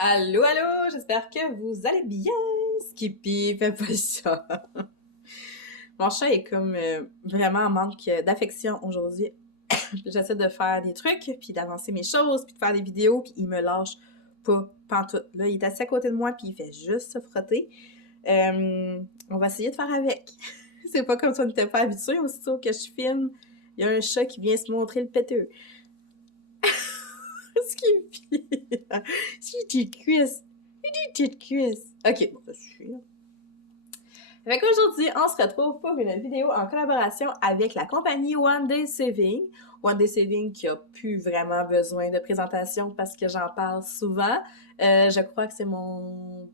Allô, allô, j'espère que vous allez bien. Skippy, fais pas ça. Mon chat est comme vraiment en manque d'affection aujourd'hui. J'essaie de faire des trucs, puis d'avancer mes choses, puis de faire des vidéos, puis il me lâche pas pantoute. Là, il est assis à côté de moi, puis il fait juste se frotter. On va essayer de faire avec. C'est pas comme si on n'était pas habitué. Aussitôt que je filme, il y a un chat qui vient se montrer le péteux. Skippy! C'est une petite cuisse! Une petite cuisse! Ok, bon, ça suffit, là. Fait qu'aujourd'hui, on se retrouve pour une vidéo en collaboration avec la compagnie One Day Saving. One Day Saving qui a plus vraiment besoin de présentation parce que j'en parle souvent. Je crois que c'est mon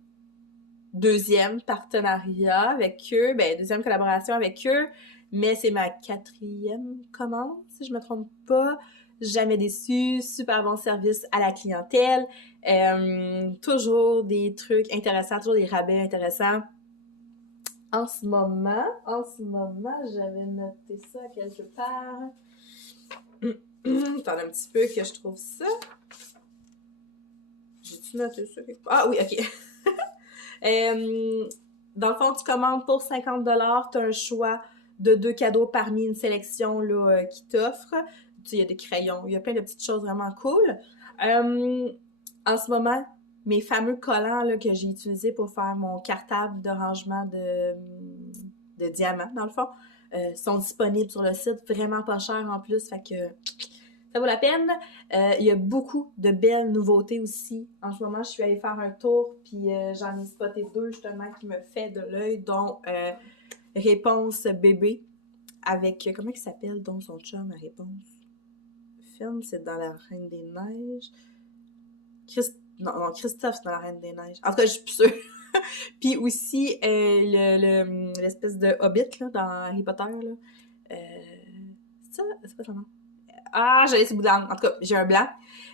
deuxième partenariat avec eux, deuxième collaboration avec eux, mais c'est ma quatrième commande, si je me trompe pas. Jamais déçu, super bon service à la clientèle, toujours des trucs intéressants, toujours des rabais intéressants. En ce moment, j'avais noté ça quelque part. Attends un petit peu que je trouve ça. J'ai-tu noté ça quelque part? Ah oui, ok. Dans le fond, tu commandes pour 50$, tu as un choix de 2 cadeaux parmi une sélection là, qui t'offre. Il y a des crayons, il y a plein de petites choses vraiment cool. En ce moment, mes fameux collants là, que j'ai utilisés pour faire mon cartable de rangement de diamants, dans le fond, sont disponibles sur le site, vraiment pas cher en plus, fait que ça vaut la peine. Il y a beaucoup de belles nouveautés aussi. En ce moment, je suis allée faire un tour, puis j'en ai spoté 2 justement qui me fait de l'œil, dont Réponse Bébé, avec, comment il s'appelle, dont son chum à Réponse? Film, c'est dans La Reine des Neiges. Non, Christophe, c'est dans La Reine des Neiges. En tout cas, je suis plus sûre. Puis aussi, l'espèce de Hobbit, là, dans Harry Potter, là. C'est ça? C'est pas son nom? Ah, j'ai laissé bout de langue. En tout cas, j'ai un blanc.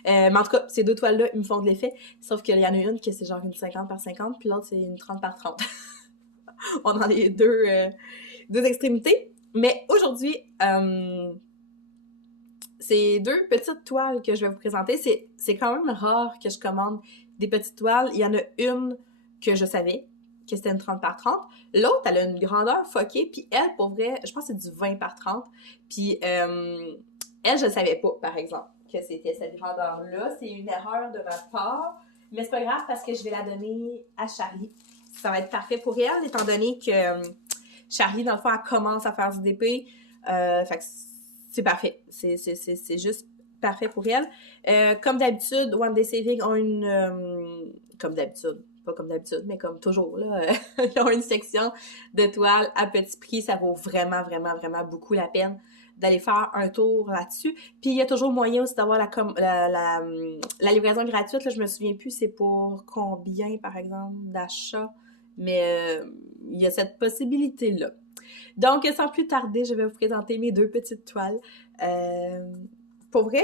Mais en tout cas, ces 2 toiles-là, ils me font de l'effet. Sauf qu'il y en a une que c'est genre une 50 par 50, puis l'autre, c'est une 30 par 30. On a les deux extrémités. Mais aujourd'hui, ces 2 petites toiles que je vais vous présenter, c'est quand même rare que je commande des petites toiles. Il y en a une que je savais que c'était une 30 par 30. L'autre, elle a une grandeur foquée, puis elle, pour vrai, je pense que c'est du 20 par 30. Puis elle, je ne savais pas, par exemple, que c'était cette grandeur-là. C'est une erreur de ma part, mais c'est pas grave parce que je vais la donner à Charlie. Ça va être parfait pour elle, étant donné que Charlie, dans le fond, elle commence à faire du DP. Fait que c'est parfait. C'est juste parfait pour elle. Comme d'habitude, One Day Saving ont une... comme d'habitude, pas comme d'habitude, mais comme toujours, là, ils ont une section de toiles à petit prix. Ça vaut vraiment, vraiment, vraiment beaucoup la peine d'aller faire un tour là-dessus. Puis il y a toujours moyen aussi d'avoir la livraison gratuite. Là, je me souviens plus c'est pour combien, par exemple, d'achats, mais il y a cette possibilité-là. Donc, sans plus tarder, je vais vous présenter mes 2 petites toiles. Pour vrai,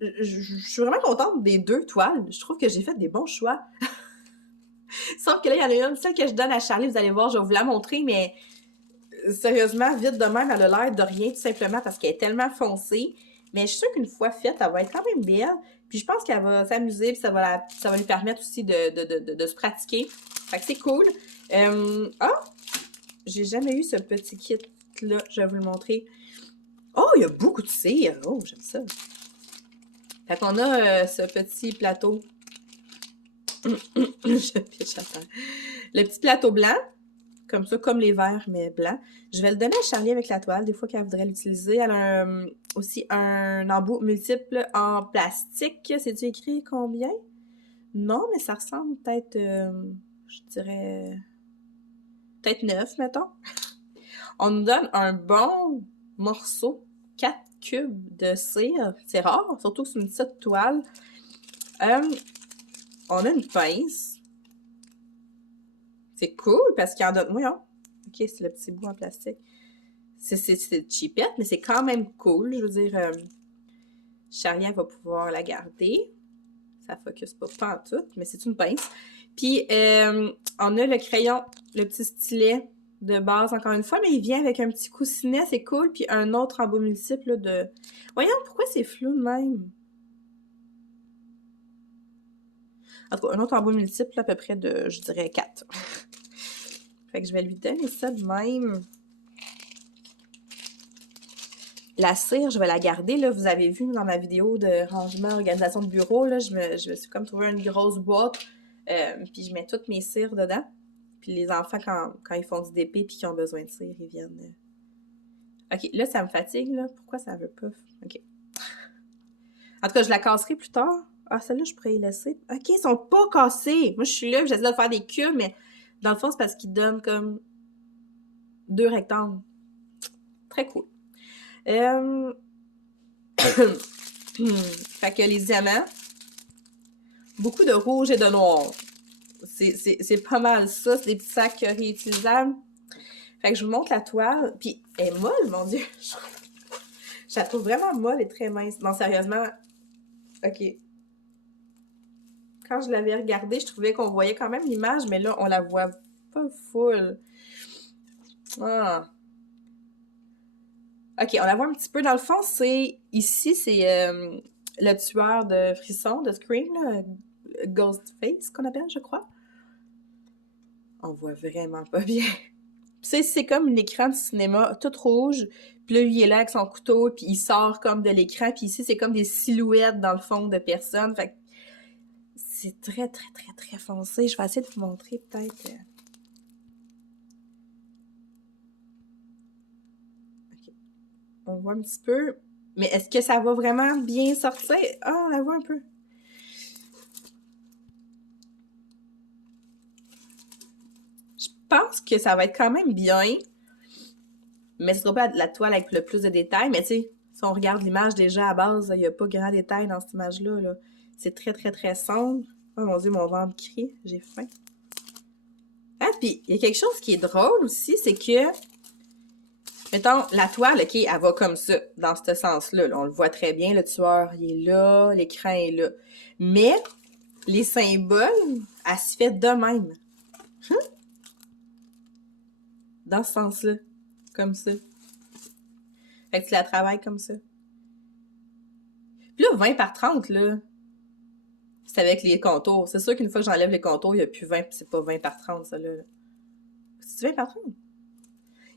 je suis vraiment contente des 2 toiles. Je trouve que j'ai fait des bons choix. Sauf que là, il y en a une, celle que je donne à Charlie, vous allez voir, je vais vous la montrer, mais sérieusement, vite de même, elle a l'air de rien, tout simplement parce qu'elle est tellement foncée. Mais je suis sûre qu'une fois faite, elle va être quand même belle. Puis je pense qu'elle va s'amuser, puis ça va lui permettre aussi de se pratiquer. Fait que c'est cool. J'ai jamais eu ce petit kit-là, je vais vous le montrer. Oh, il y a beaucoup de cire. Oh, j'aime ça. Fait qu'on a ce petit plateau. Je piche à terre. Le petit plateau blanc, comme ça, comme les verres, mais blanc. Je vais le donner à Charlie avec la toile, des fois qu'elle voudrait l'utiliser. Elle a aussi un embout multiple en plastique. C'est-tu écrit combien? Non, mais ça ressemble peut-être, je dirais, peut-être 9, mettons. On nous donne un bon morceau, 4 cubes de cire. C'est rare, surtout que c'est une petite toile. On a une pince. C'est cool parce qu'il y en a... Voyons. Ok, c'est le petit bout en plastique. C'est cheapette, mais c'est quand même cool. Je veux dire, Charlie va pouvoir la garder. Ça focus pas en tout, mais c'est une pince. Puis, on a le crayon, le petit stylet de base, encore une fois, mais il vient avec un petit coussinet, c'est cool, puis un autre embout multiple là, de... Voyons, pourquoi c'est flou de même? En tout cas, un autre embout multiple, à peu près de, je dirais, 4. Fait que je vais lui donner ça de même. La cire, je vais la garder, là. Vous avez vu dans ma vidéo de rangement, organisation de bureau, là, je me suis comme trouvé une grosse boîte, puis je mets toutes mes cires dedans. Puis les enfants, quand ils font du DP puis qu'ils ont besoin de cire, ils viennent... OK, là, ça me fatigue, là. Pourquoi ça veut pas? OK. En tout cas, je la casserai plus tard. Ah, celle-là, je pourrais y laisser. OK, ils sont pas cassés. Moi, je suis là, j'essaie de faire des cubes, mais dans le fond, c'est parce qu'ils donnent comme 2 rectangles. Très cool. Fait que les diamants, beaucoup de rouge et de noir. C'est pas mal ça. C'est des petits sacs réutilisables. Fait que je vous montre la toile. Puis, elle est molle, mon Dieu. Je la trouve vraiment molle et très mince. Non, sérieusement. OK. Quand je l'avais regardée, je trouvais qu'on voyait quand même l'image, mais là, on la voit pas full. Ah. OK, on la voit un petit peu. Dans le fond, c'est... Ici, c'est le tueur de frissons, de Scream, là. Ghostface, qu'on appelle, je crois. On voit vraiment pas bien. C'est comme un écran de cinéma tout rouge. Puis là, il est là avec son couteau, puis il sort comme de l'écran. Puis ici, c'est comme des silhouettes, dans le fond, de personnes. Fait que c'est très, très, très, très foncé. Je vais essayer de vous montrer, peut-être... OK. On voit un petit peu. Mais est-ce que ça va vraiment bien sortir? Ah, on la voit un peu. Je pense que ça va être quand même bien. Mais ce sera pas la toile avec le plus de détails. Mais tu sais, si on regarde l'image déjà à base, il n'y a pas grand détail dans cette image-là. Là. C'est très, très, très sombre. Oh mon Dieu, mon ventre crie. J'ai faim. Ah, puis il y a quelque chose qui est drôle aussi, c'est que, mettons, la toile, OK, elle va comme ça, dans ce sens-là. Là. On le voit très bien, le tueur, il est là, l'écran est là. Mais, les symboles, elle se fait de même. Dans ce sens-là. Comme ça. Fait que tu la travailles comme ça. Puis là, 20 par 30, là, c'est avec les contours. C'est sûr qu'une fois que j'enlève les contours, il n'y a plus 20, puis c'est pas 20 par 30, ça, là. C'est 20 par 30?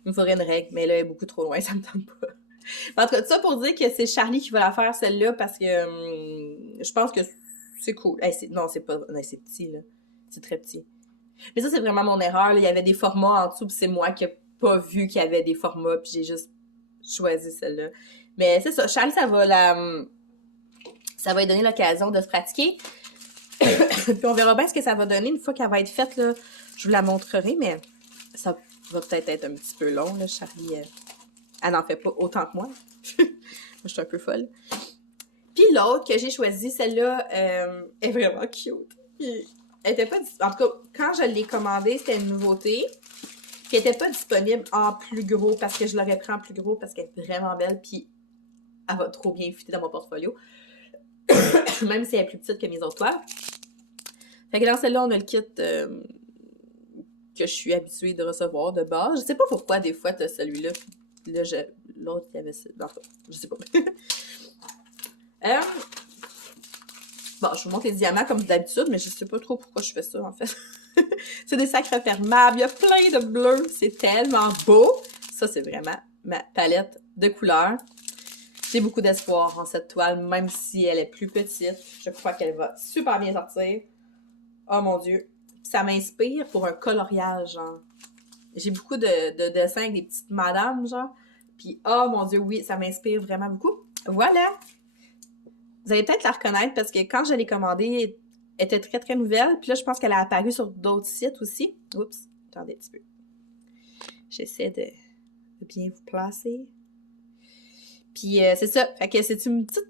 Il me faudrait une règle, mais là, elle est beaucoup trop loin, ça me tente pas. En tout cas, tout ça pour dire que c'est Charlie qui va la faire, celle-là, parce que je pense que c'est cool. Hey, non, c'est pas... Non, c'est petit, là. C'est très petit. Mais ça, c'est vraiment mon erreur, là. Il y avait des formats en dessous, puis c'est moi qui n'ai pas vu qu'il y avait des formats, puis j'ai juste choisi celle-là. Mais c'est ça, Charlie, ça va lui donner l'occasion de se pratiquer. Puis on verra bien ce que ça va donner une fois qu'elle va être faite, là. Je vous la montrerai, mais ça va peut-être être un petit peu long, là. Charlie, elle n'en fait pas autant que moi. Moi, je suis un peu folle. Puis l'autre que j'ai choisie, celle-là, est vraiment cute. Puis elle était pas... En tout cas, quand je l'ai commandée, c'était une nouveauté. Puis elle était pas disponible en plus gros, parce que je l'aurais pris en plus gros, parce qu'elle est vraiment belle, puis elle va trop bien fitter dans mon portfolio. Même si elle est plus petite que mes autres toiles. Fait que dans celle-là, on a le kit que je suis habituée de recevoir de base. Je sais pas pourquoi, des fois, t'as celui-là. Puis là, l'autre, il y avait ça. Enfin, je sais pas. Bon, je vous montre les diamants comme d'habitude, mais je sais pas trop pourquoi je fais ça, en fait. C'est des sacs refermables. Il y a plein de bleus. C'est tellement beau. Ça, c'est vraiment ma palette de couleurs. J'ai beaucoup d'espoir en cette toile, même si elle est plus petite. Je crois qu'elle va super bien sortir. Oh mon Dieu. Ça m'inspire pour un coloriage, genre. J'ai beaucoup de dessins avec des petites madames, genre. Puis, oh mon Dieu, oui, ça m'inspire vraiment beaucoup. Voilà! Vous allez peut-être la reconnaître parce que quand je l'ai commandée, elle était très, très nouvelle. Puis là, je pense qu'elle a apparu sur d'autres sites aussi. Oups, attendez un petit peu. J'essaie de bien vous placer. Puis, c'est ça. Fait que c'est une petite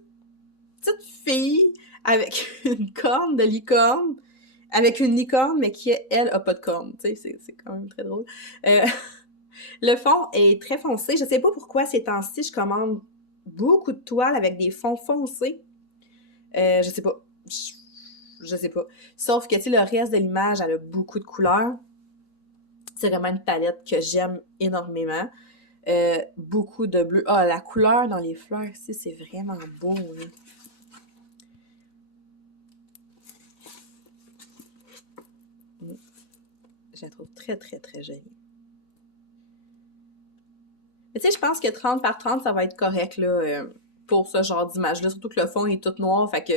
fille avec une corne de licorne. Avec une licorne, mais qui, elle, a pas de corne. Tu sais, c'est quand même très drôle. Le fond est très foncé. Je sais pas pourquoi ces temps-ci, je commande beaucoup de toiles avec des fonds foncés. Je sais pas. Je sais pas. Sauf que, tu sais, le reste de l'image, elle a beaucoup de couleurs. C'est vraiment une palette que j'aime énormément. Beaucoup de bleu. Ah, la couleur dans les fleurs ici, c'est vraiment beau, là. Je la trouve très, très, très jolie. Mais tu sais, je pense que 30 par 30, ça va être correct, là, pour ce genre d'image-là. Surtout que le fond est tout noir, fait que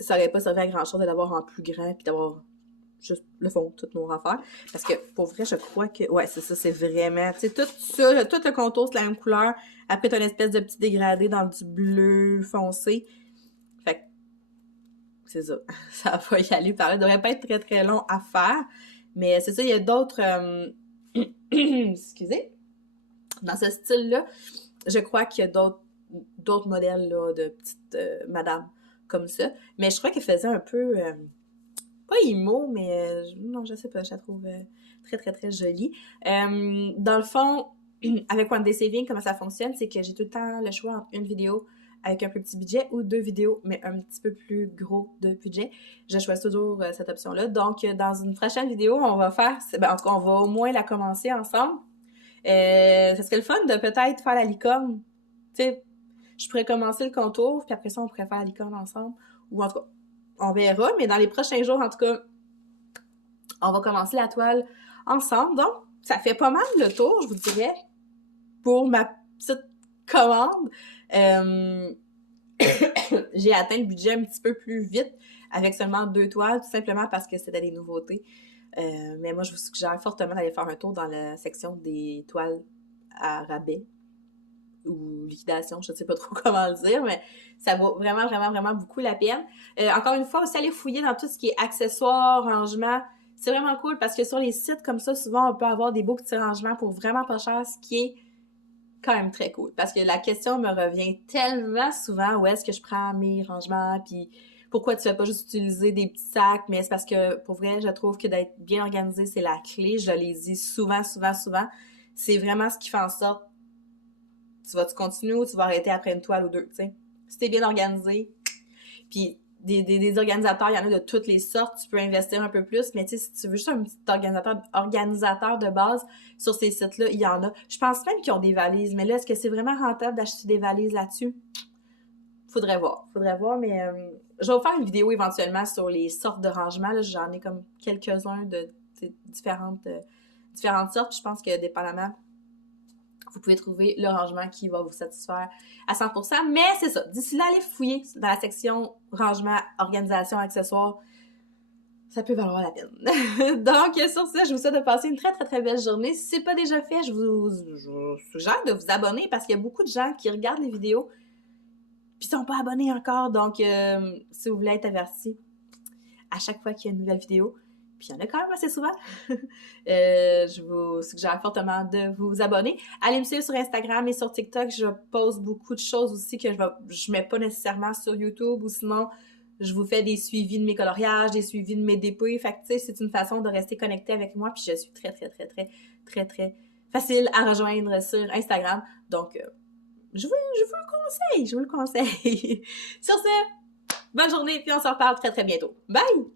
ça aurait pas servi à grand-chose de l'avoir en plus grand puis d'avoir juste le fond tout noir à faire. Parce que, pour vrai, je crois que... Ouais, c'est ça, c'est vraiment... Tu sais, tout ça, tout le contour, c'est la même couleur. Après, t'as une espèce de petit dégradé dans du bleu foncé. Fait que, c'est ça. Ça va y aller par là. Ça devrait pas être très, très long à faire. Mais c'est ça, il y a d'autres... Excusez. Dans ce style-là, je crois qu'il y a d'autres modèles là, de petites madames comme ça. Mais je crois qu'elle faisait un peu... pas emo, mais non, je sais pas, je la trouve très, très, très jolie. Dans le fond, avec One Day Saving, comment ça fonctionne, c'est que j'ai tout le temps le choix entre une vidéo avec un plus petit budget ou 2 vidéos, mais un petit peu plus gros de budget. Je choisis toujours cette option-là. Donc, dans une prochaine vidéo, on va faire... Ben, en tout cas, on va au moins la commencer ensemble. Ça serait le fun de peut-être faire la licorne. Tu sais, je pourrais commencer le contour, puis après ça, on pourrait faire la licorne ensemble. Ou en tout cas, on verra, mais dans les prochains jours, en tout cas, on va commencer la toile ensemble. Donc, ça fait pas mal le tour, je vous dirais, pour ma petite commande. J'ai atteint le budget un petit peu plus vite avec seulement 2 toiles, tout simplement parce que c'était des nouveautés. Mais moi, je vous suggère fortement d'aller faire un tour dans la section des toiles à rabais ou liquidation, je ne sais pas trop comment le dire, mais ça vaut vraiment, vraiment, vraiment beaucoup la peine. Encore une fois, aussi aller fouiller dans tout ce qui est accessoires, rangements. C'est vraiment cool parce que sur les sites comme ça, souvent, on peut avoir des beaux petits rangements pour vraiment pas cher, ce qui est quand même très cool. Parce que la question me revient tellement souvent, où est-ce que je prends mes rangements, puis pourquoi tu fais pas juste utiliser des petits sacs, mais c'est parce que, pour vrai, je trouve que d'être bien organisé, c'est la clé. Je les dis souvent, souvent, souvent. C'est vraiment ce qui fait en sorte tu vas-tu continuer ou tu vas arrêter après une toile ou deux, tu sais. Si t'es bien organisé, puis des organisateurs, il y en a de toutes les sortes, tu peux investir un peu plus, mais tu sais, si tu veux juste un petit organisateur de base sur ces sites-là, il y en a. Je pense même qu'ils ont des valises, mais là, est-ce que c'est vraiment rentable d'acheter des valises là-dessus? Faudrait voir, mais je vais vous faire une vidéo éventuellement sur les sortes de rangements, là, j'en ai comme quelques-uns de différentes sortes, je pense que dépendamment, vous pouvez trouver le rangement qui va vous satisfaire à 100%. Mais c'est ça. D'ici là, allez fouiller dans la section rangement, organisation, accessoires. Ça peut valoir la peine. Donc, sur ça, je vous souhaite de passer une très, très, très belle journée. Si ce n'est pas déjà fait, je vous suggère de vous abonner parce qu'il y a beaucoup de gens qui regardent les vidéos puis ne sont pas abonnés encore. Donc, si vous voulez être avertis à chaque fois qu'il y a une nouvelle vidéo, puis il y en a quand même assez souvent, je vous suggère fortement de vous abonner. Allez me suivre sur Instagram et sur TikTok. Je poste beaucoup de choses aussi que je mets pas nécessairement sur YouTube, ou sinon, je vous fais des suivis de mes coloriages, des suivis de mes dépôts. Fait que, tu sais, c'est une façon de rester connecté avec moi, puis je suis très, très, très, très, très, très facile à rejoindre sur Instagram. Donc, je vous le conseille. Sur ce, bonne journée, puis on se reparle très, très bientôt. Bye!